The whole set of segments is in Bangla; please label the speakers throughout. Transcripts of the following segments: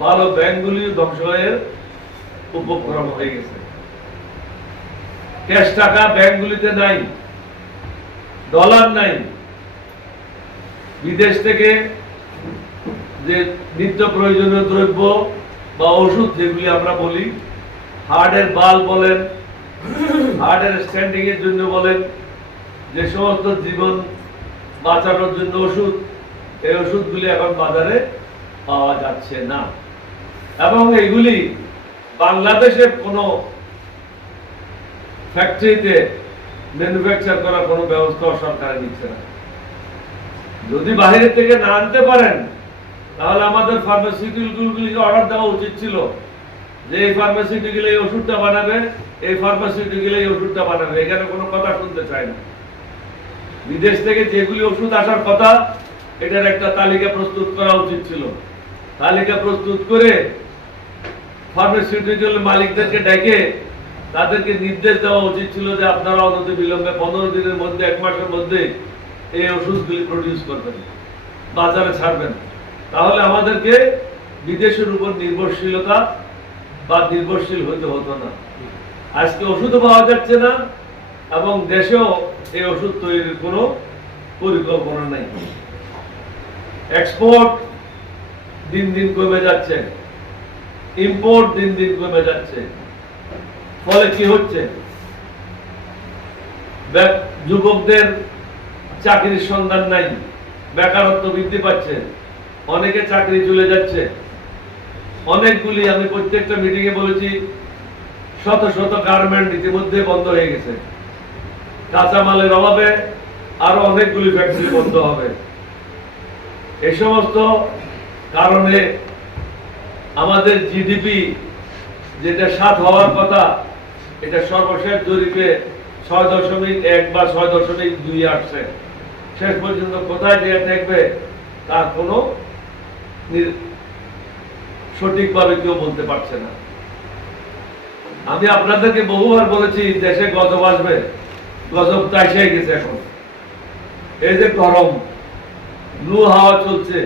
Speaker 1: ভালো ব্যাংকগুলি ধ্বংস হয়ে উপক্রম হয়ে গেছে। ক্যাশ টাকা ব্যাংকগুলিতে নাই, ডলার নাই। বিদেশ থেকে যে নিত্য প্রয়োজনীয় দ্রব্য বা ওষুধ যেগুলি আমরা বলি, হার্টের বাল বলেন, হার্টের স্ট্যান্ডিং এর জন্য বলেন, যে সমস্ত জীবন বাঁচানোর জন্য ওষুধ, এই ওষুধগুলি এখন বাজারে পাওয়া যাচ্ছে না। এবং এগুলি বাংলাদেশের কোনো ফ্যাক্টরিতে ম্যানুফ্যাকচার করার কোনো ব্যবস্থা সরকার নিচ্ছে না। যদি বাইরে থেকে না আনতে পারেন, তাহলে আমাদের ফার্মাসিউটিক্যালগুলিকে অর্ডার দেওয়া উচিত ছিল যে এই ফার্মাসিউটিক্যাল এই ওষুধটা বানাবে, এই ফার্মাসিউটিক্যাল এই ওষুধটা বানাবে। এখানে কোনো কথা শুনতে চায় না। বিদেশ থেকে যেগুলি ওষুধ আসার কথা, এটার একটা তালিকা প্রস্তুত করা উচিত ছিল। তালিকা প্রস্তুত করে ফার্মাসিউটিক্যাল মালিকদেরকে ডেকে তাদেরকে নির্দেশ দেওয়া উচিত ছিল যে আপনারা অনতি বিলম্বে পনেরো দিনের মধ্যে, এক মাসের মধ্যে এই ওষুধগুলি প্রডিউস করবেন, বাজারে ছাড়বেন। তাহলে আমাদেরকে বিদেশের উপর নির্ভরশীলতা বা নির্ভরশীল হতে হতো না। আজকে ওষুধও পাওয়া যাচ্ছে না এবং দেশেও এই ওষুধ তৈরির কোনো পরিকল্পনা নেই। এক্সপোর্ট দিন দিন কমে যাচ্ছে। ইম্পোর্ট দিন দিন কমে যাচ্ছে। ফলে কি হচ্ছে? যুবকদের চাকরির সন্ধান নাই। বেকারত্ব বৃদ্ধি পাচ্ছে। অনেকে চাকরি চলে যাচ্ছে। অনেকগুলি আমি প্রত্যেকটা মিটিং এ বলেছি, শত শত গার্মেন্ট ইতিমধ্যে বন্ধ হয়ে গেছে। কাঁচামালের অভাবে আরও অনেকগুলি ফ্যাক্টরি বন্ধ হবে। এ সমস্ত কারণে আমাদের জিডিপি যেটা সাত হওয়ার কথা, এটা সর্বশেষ জরিপে ছয় দশমিক এক বা ছয় দশমিক দুই আসছে। শেষ পর্যন্ত কোথায় যে থাকবে তার কোনো সঠিকভাবে কেউ বলতে পারছে না। আমি আপনাদেরকে বহুবার বলেছি, দেশে গজব আসবে। গজব তাই গেছে এখন। এই যে গরম, লু হাওয়া চলছে।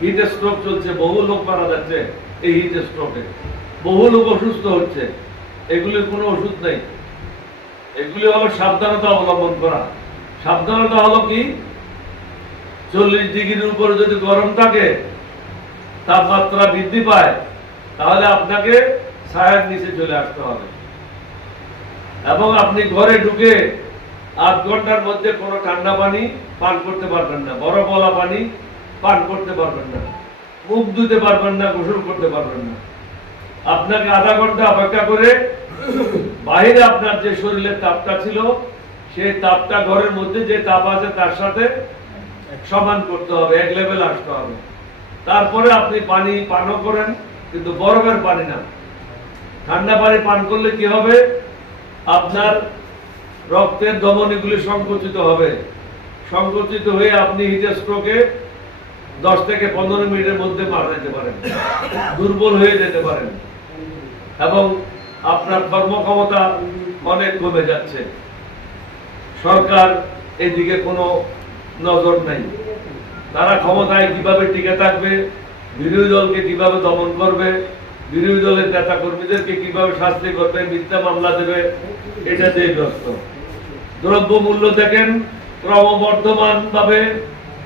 Speaker 1: হিট স্ট্রোক চলছে, বহু লোক মারা যাচ্ছে এই হিট স্ট্রোকে বহু লোক অসুস্থ হচ্ছে এগুলির কোনো ওষুধ নেই। এগুলি হলো সাবধানতা অবলম্বন করা। সাবধানতা হলো কি? চল্লিশ ডিগ্রির উপরে যদি গরম থাকে, তাপমাত্রা বৃদ্ধি পায়, তাহলে আপনাকে ছায়ার নিচে চলে আসতে হবে। এবং আপনি ঘরে ঢুকে আধ ঘণ্টার মধ্যে কোনো ঠান্ডা পানি পান করতে পারবেন না, বরফওয়ালা পানি পান করতে পারবেন না, মুখ ধুতে পারবেন না, গোসল করতে পারবেন না। আপনাকে আধা ঘণ্টা অপেক্ষা করে বাইরে আপনার যে শরীরের তাপটা ছিল, সেই তাপটা ঘরের মধ্যে যে তাপ আছে তার সাথে সমান করতে হবে, এক লেভেল আসতে হবে। তারপরে আপনি পানি পানও করেন, কিন্তু বরফের পানি না। ঠান্ডা পানি পান করলে কি হবে? আপনার রক্তের ধমনীগুলি সংকুচিত হবে। সংকুচিত হয়ে আপনি হিট স্ট্রোকে দশ থেকে পনেরো মিনিটের মধ্যে মারা যেতে পারেন। দুর্বল হয়ে যেতে পারেন। এবং আপনার কর্মক্ষমতা অনেক কমে যাচ্ছে। সরকার এদিকে কোনো নজর নেই। তারা ক্ষমতায় কীভাবে টিকে থাকবে, বিরোধী দলকে কীভাবে দমন করবে, বিরোধী দলের নেতা কর্মীদেরকে কীভাবে শাস্তি করবে, মিথ্যা মামলা দেবে, এটা দিয়ে ব্যস্ত। দ্রব্য মূল্য দেখেন ক্রমবর্ধমান ভাবে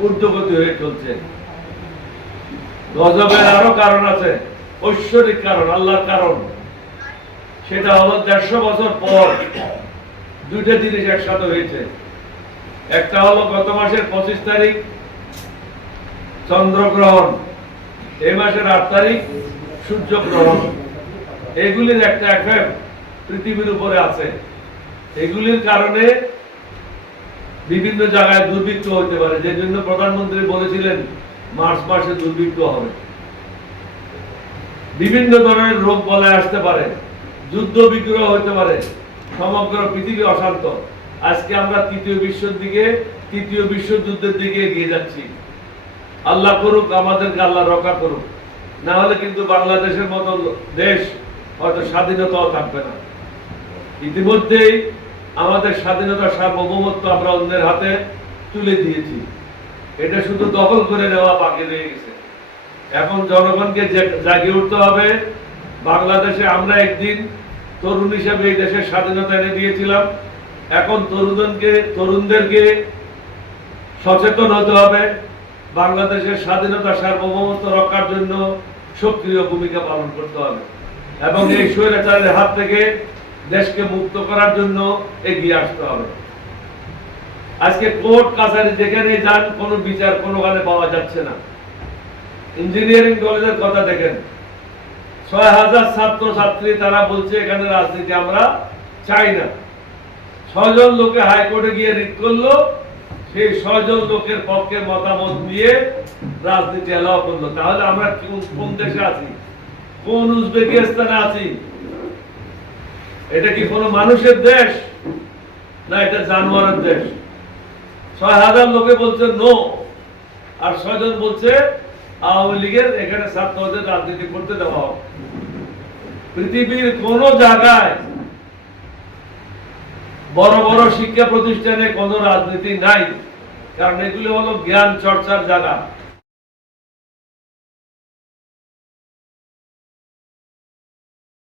Speaker 1: ঊর্ধ্বগতি হয়ে চলছে। গজবের আরও কারণ আছে, ঐশ্বরিক কারণ, আল্লাহর কারণ। সেটা হলো দেড়শো বছর পর দুইটা জিনিস একসাথে হয়েছে। একটা হলো গত মাসের পঁচিশ তারিখ, চন্দ্রগ্রহণ। এই মাসের আট তারিখ, সূর্যগ্রহণ। এগুলির একটা এফেক্ট পৃথিবীর উপরে আছে। এগুলির কারণে বিভিন্ন জায়গায় দুর্ভিক্ষ হতে পারে। যে জন্য প্রধানমন্ত্রী বলেছিলেন মার্চ মাসে দুর্ভিক্ষ হবে। বিভিন্ন ধরনের রোগ বলে আসতে পারে, যুদ্ধ বিগ্রহ হতে পারে, সমগ্র পৃথিবী অশান্ত। আজকে আমরা তৃতীয় বিশ্বর দিকে, তৃতীয় বিশ্বযুদ্ধের দিকে এগিয়ে যাচ্ছি। আল্লাহ করুক, আমাদেরকে আল্লাহ রক্ষা করুক। না হলে কিন্তু বাংলাদেশের মতো দেশ হয়তো স্বাধীনতাও থাকবে না। ইতিমধ্যেই আমাদের স্বাধীনতা সার্বভৌমত্ব আমরা অন্যের হাতে তুলে দিয়েছি। এটা শুধু দখল করে নেওয়া বাকি রয়ে গেছে। এখন জনগণকে জাগিয়ে উঠতে হবে। বাংলাদেশে আমরা একদিন তরুণ হিসেবে এই দেশের স্বাধীনতা এনে দিয়েছিলাম। এখন তরুণদেরকে তরুণদেরকে সচেতন হতে হবে। বাংলাদেশের স্বাধীনতা সার্বভৌমত্ব রক্ষার জন্য সক্রিয় ভূমিকা পালন করতে হবে। এবং এই স্বৈরাচারের হাত থেকে দেশকে মুক্ত করার জন্য এগিয়ে আসতে হবে। আজকে কোর্ট কাছারি যেখানে যান, কোনো বিচার কোনোখানে পাওয়া যাচ্ছে না। ইঞ্জিনিয়ারিং কলেজের কথা দেখেন। ছয় হাজার ছাত্র ছাত্রী তারা বলছে, এখানে রাজনীতি আমরা চাই না। ছজন লোকে হাইকোর্টে গিয়ে রিট করল, সেই ছয়জন লোকের পক্ষে মতামত নিয়ে রাজনীতি এলাও করল। তাহলে আমরা কোন দেশে আছি? কোন উজবেকিস্তানে আছি? এটা কি কোনো মানুষের দেশ? না, এটা জানোয়ারের দেশ? ছয় হাজার লোকে বলছে নো আর ছয়জন বলছে আওয়ামী লীগের এখানে ছাত্রদের রাজনীতি করতে দেওয়া হবে। পৃথিবীর কোন জায়গায় বড় বড় শিক্ষা প্রতিষ্ঠানে কোনো রাজনীতি নাই, কারণ এগুলো হলো জ্ঞান চর্চার জায়গা।